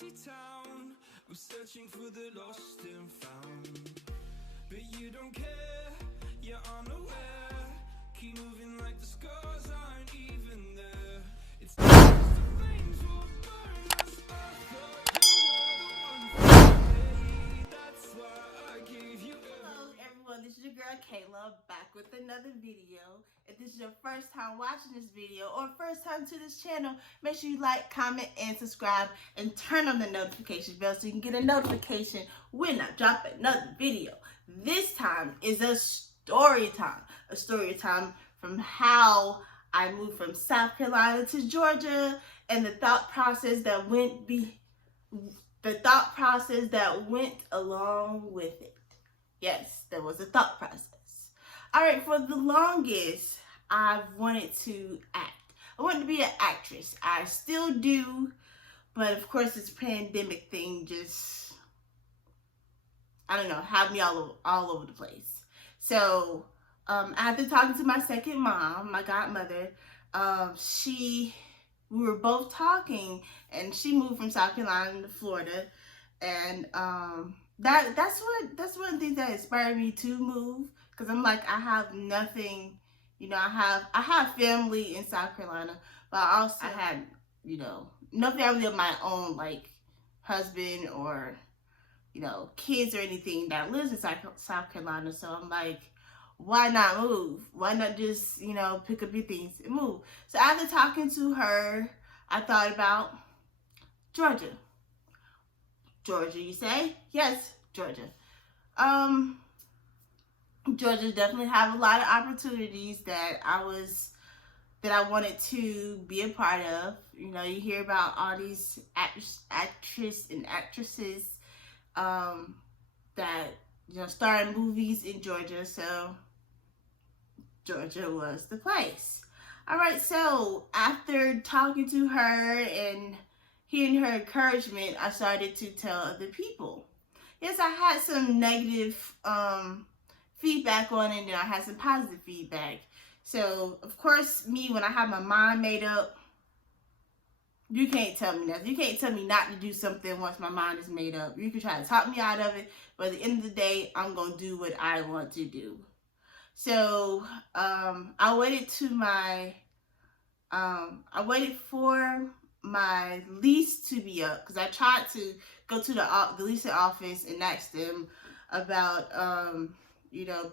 empty town. I'm searching for the lost and found, but you don't care, you're unaware. Keep moving like the scars aren't even there. It's just the flames will burn us. I thought you were the one for me. That's why I gave you Hello everyone, this is your girl Kayla back with another video. If this is your first time watching this video or first time to this channel, make sure you like, comment, and subscribe and turn on the notification bell so you can get a notification when I drop another video. This time is a story time from how I moved from South Carolina to Georgia and the thought process that went along with it. Yes, there was a thought process. All right, for the longest, I wanted to act. I wanted to be an actress. I still do, but of course this pandemic thing just, I don't know, had me all over the place. So after talking to my second mom, my godmother, we were both talking, and she moved from South Carolina to Florida, and that's one of the things that inspired me to move, because I'm like, I have nothing, I have family in South Carolina, but I had, no family of my own, like husband or, kids or anything that lives in South Carolina. So I'm like, why not move? Why not just, pick up your things and move? So after talking to her, I thought about Georgia. Georgia, you say? Yes, Georgia. Georgia definitely have a lot of opportunities that I wanted to be a part of. You hear about all these actresses that star in movies in Georgia, so Georgia was the place. All right, so after talking to her and hearing her encouragement, I started to tell other people. Yes, I had some negative feedback on it, and I had some positive feedback. So, of course, when I have my mind made up, you can't tell me nothing. You can't tell me not to do something once my mind is made up. You can try to talk me out of it, but at the end of the day, I'm going to do what I want to do. So, I waited for my lease to be up, because I tried to go to the leasing office and ask them about,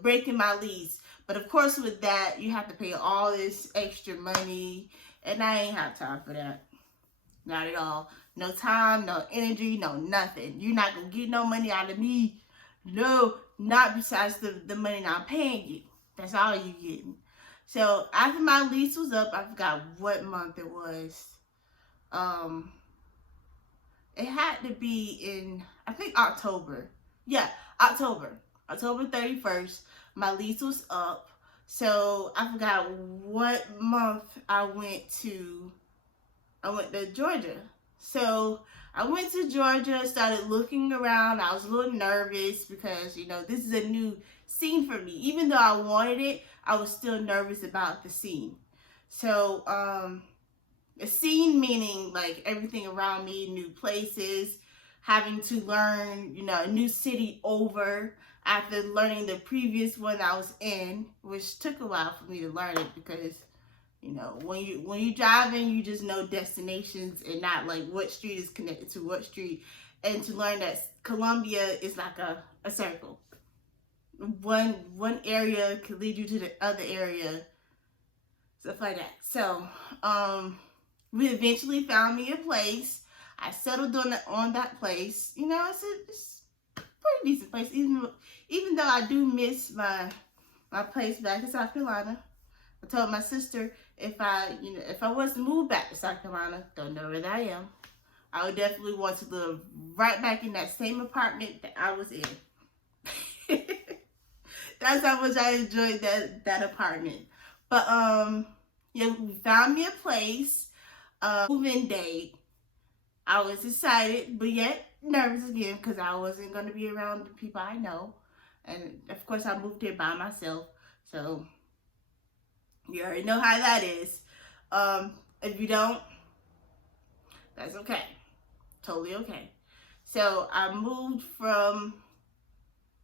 breaking my lease. But of course, with that, you have to pay all this extra money, and I ain't have time for that. Not at all. No time, no energy, no nothing. You're not going to get no money out of me. No, not besides the money I'm paying you. That's all you're getting. So after my lease was up, I forgot what month it was. It had to be in, I think, October. Yeah, October 31st. My lease was up. So I forgot what month I went to Georgia. So I went to Georgia, started looking around. I was a little nervous because, this is a new scene for me. Even though I wanted it, I was still nervous about the scene. So, a scene meaning like everything around me, new places, having to learn, a new city over after learning the previous one I was in, which took a while for me to learn it because, when you driving, you just know destinations and not like what street is connected to what street. And to learn that Columbia is like a circle. One area could lead you to the other area, stuff like that. So, we eventually found me a place. I settled on that place. It's a pretty decent place, even though I do miss my place back in South Carolina. I told my sister if I was to move back to South Carolina, don't know where I am, I would definitely want to live right back in that same apartment that I was in. That's how much I enjoyed that apartment. But we found me a place. Move-in date. I was excited, but yet nervous again because I wasn't going to be around the people I know. And of course, I moved here by myself. So you already know how that is. If you don't, that's okay. Totally okay. So I moved from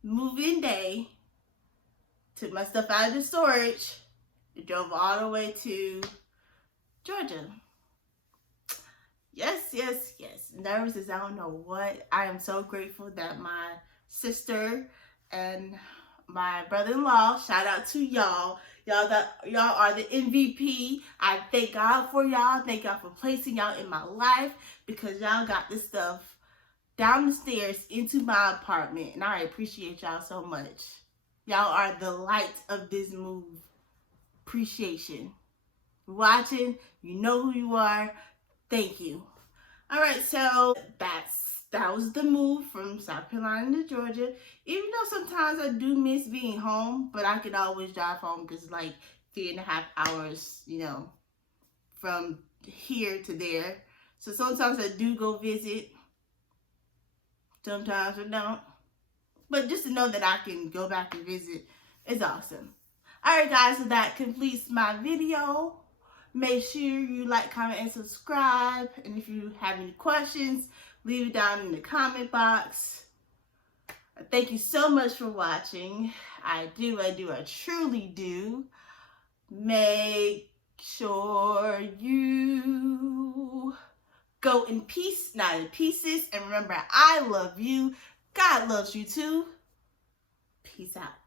move-in day, took my stuff out of the storage, and drove all the way to Georgia. Yes, yes, yes. Nervous as I don't know what. I am so grateful that my sister and my brother-in-law, shout out to y'all. Y'all are the MVP. I thank God for y'all. Thank God for placing y'all in my life because y'all got this stuff down the stairs into my apartment. And I appreciate y'all so much. Y'all are the light of this move. Appreciation. Watching, you know who you are. Thank you. All right, so that was the move from South Carolina to Georgia. Even though sometimes I do miss being home, but I could always drive home because it's like 3.5 hours, you know, from here to there. So sometimes I do go visit. Sometimes I don't. But just to know that I can go back and visit is awesome. All right, guys, so that completes my video. Make sure you like, comment, and subscribe. And if you have any questions, leave it down in the comment box. Thank you so much for watching. I truly do. Make sure you go in peace, not in pieces. And remember, I love you. God loves you too. Peace out.